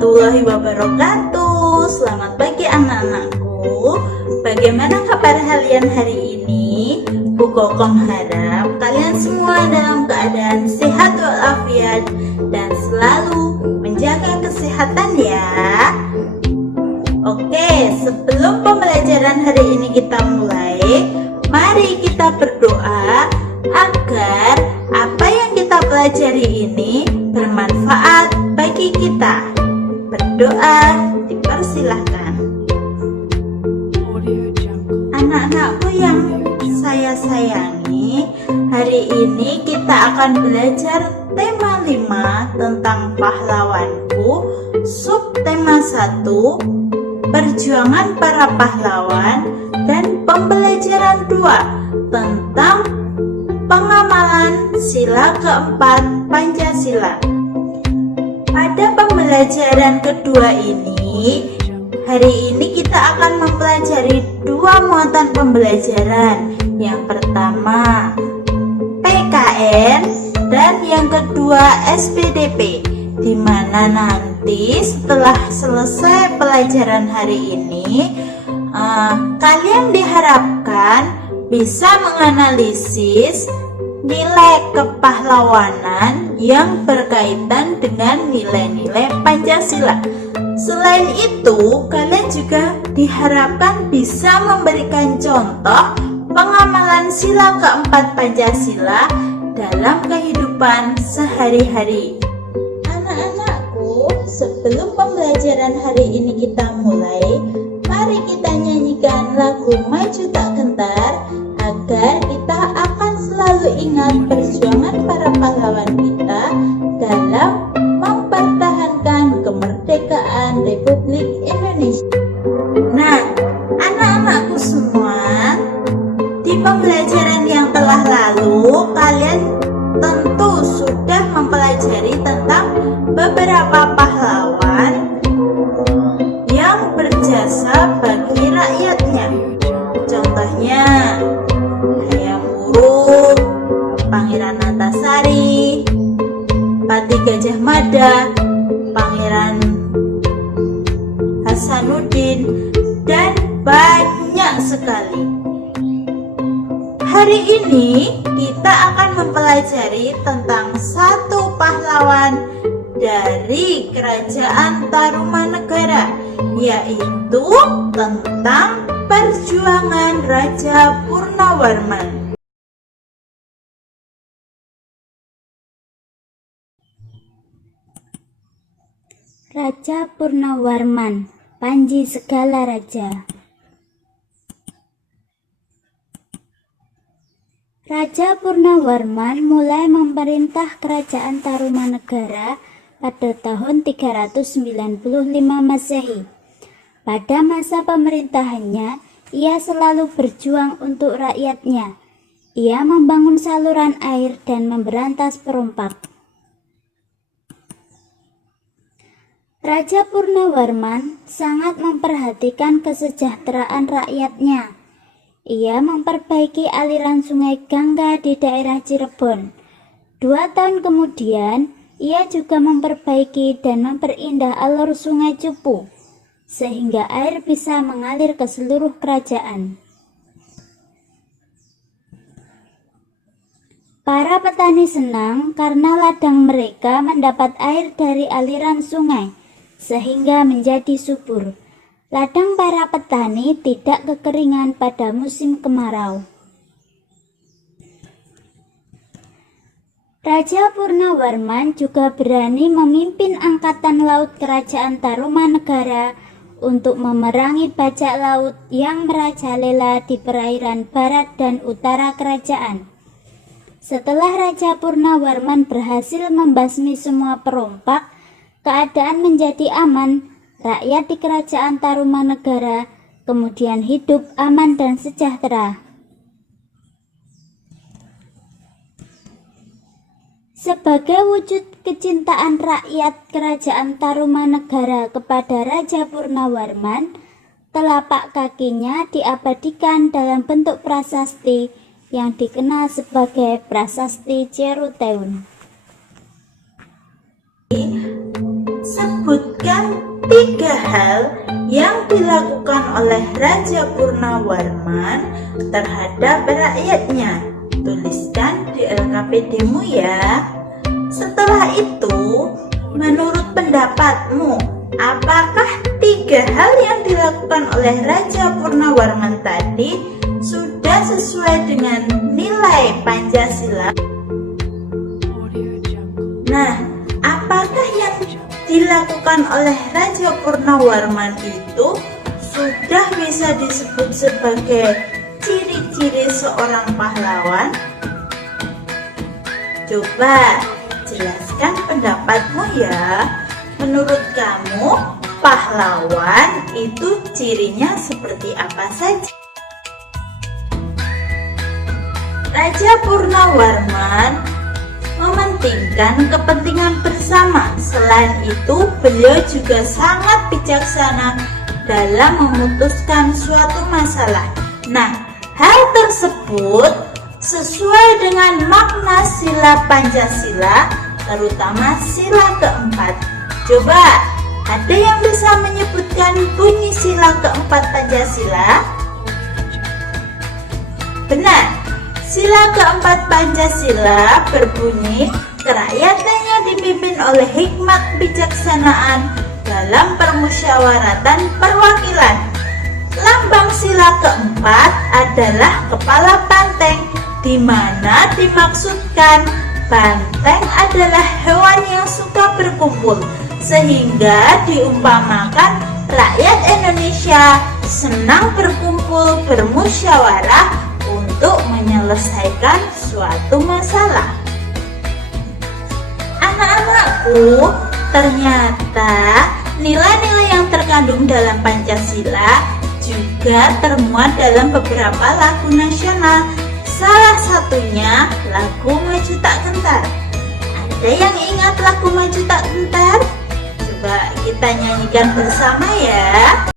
warahmatullahi wabarakatuh. Selamat pagi anak-anakku. Bagaimana kabar kalian hari ini? Bu Kokom harap kalian semua dalam keadaan sehat walafiat dan selalu menjaga kesehatan ya. Oke, sebelum pembelajaran hari ini kita mulai, mari kita berdoa agar apa yang kita pelajari ini bermanfaat bagi kita. Berdoa dipersilahkan. Anak-anakku yang saya sayangi, hari ini kita akan belajar tema 5 tentang pahlawanku, subtema 1 perjuangan para pahlawan, dan pembelajaran 2 tentang pengamalan sila keempat Pancasila. Pada pembelajaran kedua ini, hari ini kita akan mempelajari 2 muatan pembelajaran. Yang pertama PKN dan yang kedua SPDP, di mana nanti setelah selesai pelajaran hari ini, kalian diharapkan bisa menganalisis nilai kepahlawanan yang berkaitan dengan nilai-nilai Pancasila. Selain itu, kalian juga diharapkan bisa memberikan contoh pengamalan sila keempat Pancasila dalam kehidupan sehari-hari. Anak-anakku, sebelum pembelajaran hari ini kita mulai, mari kita nyanyikan lagu Maju Tak Gentar agar kita akan selalu ingat perjuangan para pahlawan kita dalam mempertahankan kemerdekaan Republik Indonesia. Nah, anak-anakku semua, di pembelajaran yang telah lalu kalian tentu sudah mempelajari tentang beberapa pahlawan yang berjasa bagi rakyatnya. Contohnya Hayam Wuruk, Pangeran Antasari, Pati Gajah Mada, Pangeran Hasanuddin, dan banyak sekali. Hari ini kita akan mempelajari tentang satu pahlawan dari Kerajaan Tarumanegara, yaitu tentang perjuangan Raja Purnawarman. Raja Purnawarman, Panji segala raja. Raja Purnawarman mulai memerintah Kerajaan Tarumanegara pada tahun 395 Masehi. Pada masa pemerintahannya, ia selalu berjuang untuk rakyatnya. Ia membangun saluran air dan memberantas perompak. Raja Purnawarman sangat memperhatikan kesejahteraan rakyatnya. Ia memperbaiki aliran sungai Gangga di daerah Cirebon. 2 tahun kemudian, ia juga memperbaiki dan memperindah alur sungai Cupu, sehingga air bisa mengalir ke seluruh kerajaan. Para petani senang karena ladang mereka mendapat air dari aliran sungai, sehingga menjadi subur. Ladang para petani tidak kekeringan pada musim kemarau. Raja Purnawarman juga berani memimpin angkatan laut Kerajaan Tarumanegara untuk memerangi bajak laut yang merajalela di perairan barat dan utara kerajaan. Setelah Raja Purnawarman berhasil membasmi semua perompak, keadaan menjadi aman. Rakyat di Kerajaan Tarumanegara kemudian hidup aman dan sejahtera. Sebagai wujud kecintaan rakyat Kerajaan Tarumanegara kepada Raja Purnawarman, telapak kakinya diabadikan dalam bentuk prasasti yang dikenal sebagai Prasasti Ceruteun. Sebutkan menyebutkan 3 hal yang dilakukan oleh Raja Purnawarman terhadap rakyatnya. Tuliskan di LKPD-mu ya. Setelah itu, menurut pendapatmu, apakah 3 hal yang dilakukan oleh Raja Purnawarman tadi sudah sesuai dengan nilai Pancasila? Nah, apakah yang dilakukan oleh Raja Purnawarman itu sudah bisa disebut sebagai ciri-ciri seorang pahlawan? Coba jelaskan pendapatmu ya. Menurut kamu, pahlawan itu cirinya seperti apa saja? Raja Purnawarman mementingkan kepentingan bersama. Selain itu, beliau juga sangat bijaksana dalam memutuskan suatu masalah. Nah, hal tersebut sesuai dengan makna sila Pancasila, terutama sila keempat. Coba, ada yang bisa menyebutkan bunyi sila keempat Pancasila? Benar, sila keempat Pancasila berbunyi, kerakyatannya dipimpin oleh hikmat kebijaksanaan dalam permusyawaratan perwakilan. Lambang sila keempat adalah kepala banteng, di mana dimaksudkan banteng adalah hewan yang suka berkumpul, sehingga diumpamakan rakyat Indonesia senang berkumpul bermusyawarah untuk menyelesaikan suatu masalah. Anak-anakku, ternyata nilai-nilai yang terkandung dalam Pancasila juga termuat dalam beberapa lagu nasional. Salah satunya lagu Maju Tak Gentar. Ada yang ingat lagu Maju Tak Gentar? Coba kita nyanyikan bersama ya.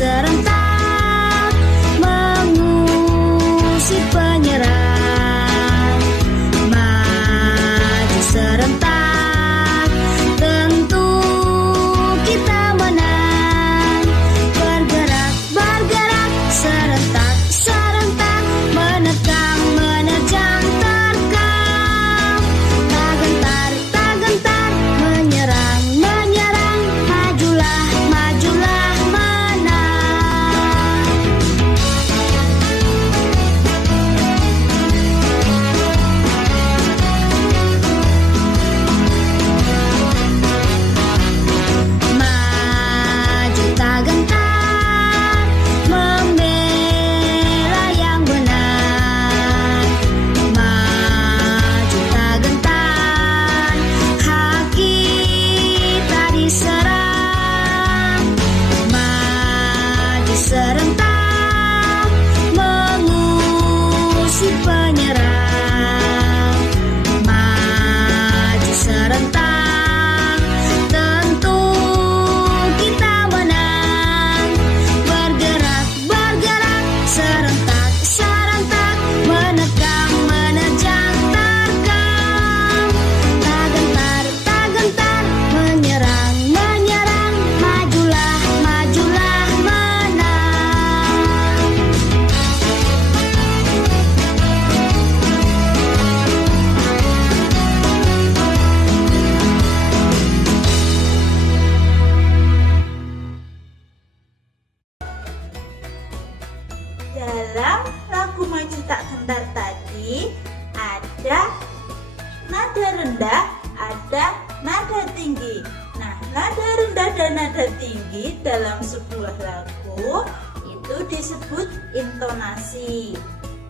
Serentak mengusir penyerang, maju serentak, tentu kita menang. Bergerak, bergerak, serentak, serentak, menerkam, menerjang, terkam. Tak gentar, tak gentar, menyerang, menyerang, majulah, majulah. Serentak mengusir penyerang, maju serentak, tentu kita menang. Bergerak, bergerak, serentak, serentak, menerkam, menerjang, terkam. Tak gentar, tak gentar, menyerang, menyerang, majulah, majulah. Dalam lagu Maju Tak Gentar tadi ada nada rendah, ada nada tinggi. Nah, nada rendah dan nada tinggi dalam sebuah lagu itu disebut intonasi.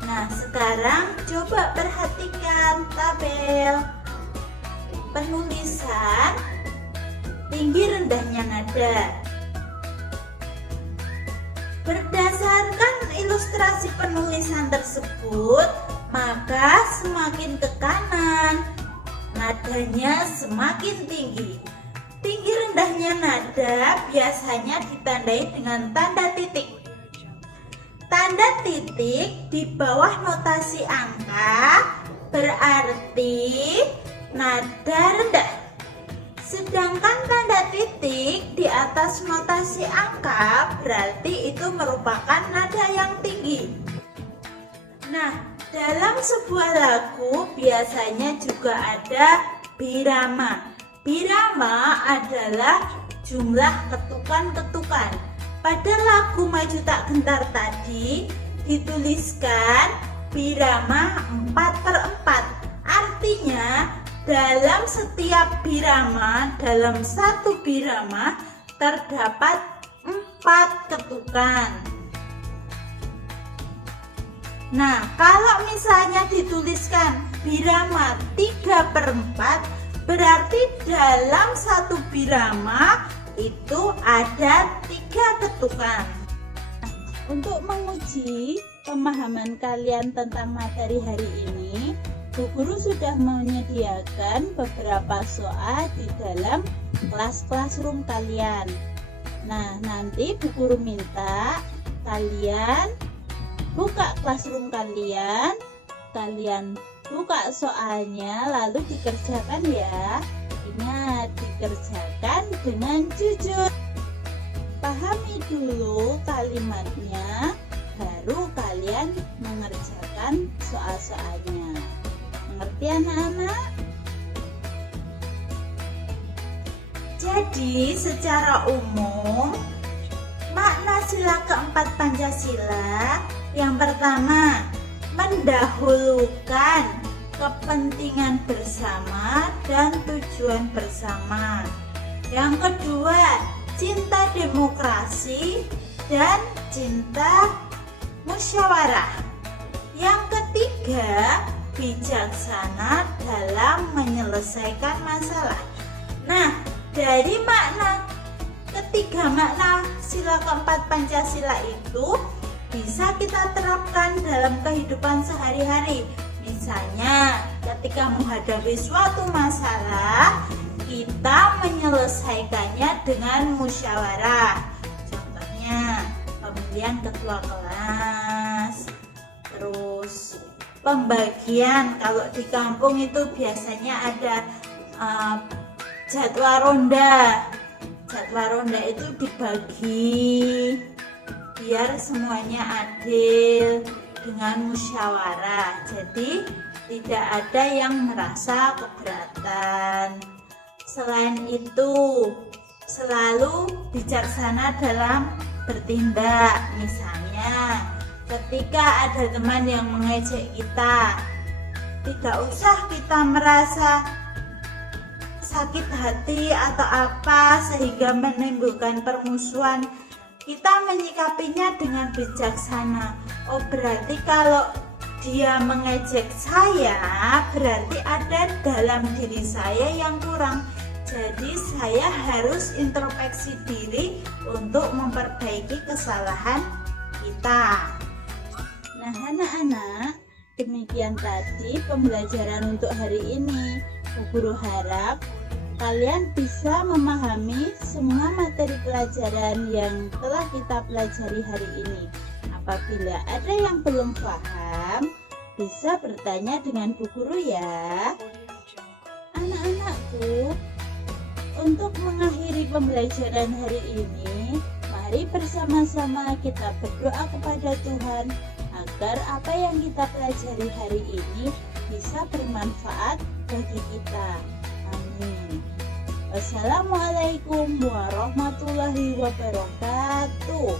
Nah, sekarang coba perhatikan tabel penulisan tinggi rendahnya nada. Berdasarkan ilustrasi penulisan tersebut, maka semakin ke kanan, nadanya semakin tinggi. Tinggi rendahnya nada biasanya ditandai dengan tanda titik. Tanda titik di bawah notasi angka berarti nada rendah. Sedangkan tanda titik di atas notasi angka berarti itu merupakan nada yang tinggi. Nah, dalam sebuah lagu biasanya juga ada birama. Birama adalah jumlah ketukan-ketukan. Pada lagu Maju Tak Gentar tadi dituliskan birama 4/4. Artinya dalam setiap birama, dalam satu birama terdapat 4 ketukan. Nah, kalau misalnya dituliskan birama 3/4, berarti dalam satu birama itu ada 3 ketukan. Untuk menguji pemahaman kalian tentang materi hari ini, Bu Guru sudah menyediakan beberapa soal di dalam kelas-classroom kalian. Nah, nanti Bu Guru minta kalian buka classroom kalian buka soalnya lalu dikerjakan ya. Ingat, dikerjakan dengan jujur. Pahami dulu kalimatnya, baru kalian mengerjakan soal-soalnya. Mengerti anak-anak? Jadi secara umum makna sila keempat Pancasila yang pertama, mendahulukan kepentingan bersama dan tujuan bersama. Yang kedua, cinta demokrasi dan cinta musyawarah. Yang ketiga, bijaksana dalam menyelesaikan masalah. Nah, dari ketiga makna sila keempat Pancasila itu bisa kita terapkan dalam kehidupan sehari-hari. Misalnya, ketika menghadapi suatu masalah, kita menyelesaikannya dengan musyawarah. Contohnya, pemilihan ketua kelas, terus pembagian. Kalau di kampung itu biasanya ada jadwal ronda. Jadwal ronda itu dibagi biar semuanya adil dengan musyawarah. Jadi tidak ada yang merasa keberatan. Selain itu, selalu bijaksana dalam bertindak. Misalnya, ketika ada teman yang mengejek kita, tidak usah kita merasa sakit hati atau apa sehingga menimbulkan permusuhan. Kita menyikapinya dengan bijaksana. Oh, berarti kalau dia mengejek saya, berarti ada dalam diri saya yang kurang. Jadi saya harus introspeksi diri untuk memperbaiki kesalahan kita. Nah, anak-anak, demikian tadi pembelajaran untuk hari ini. Bu Guru harap kalian bisa memahami semua materi pelajaran yang telah kita pelajari hari ini. Apabila ada yang belum paham, bisa bertanya dengan Bu Guru ya. Anak-anakku, untuk mengakhiri pembelajaran hari ini, mari bersama-sama kita berdoa kepada Tuhan agar apa yang kita pelajari hari ini bisa bermanfaat bagi kita. Amin. Wassalamualaikum warahmatullahi wabarakatuh.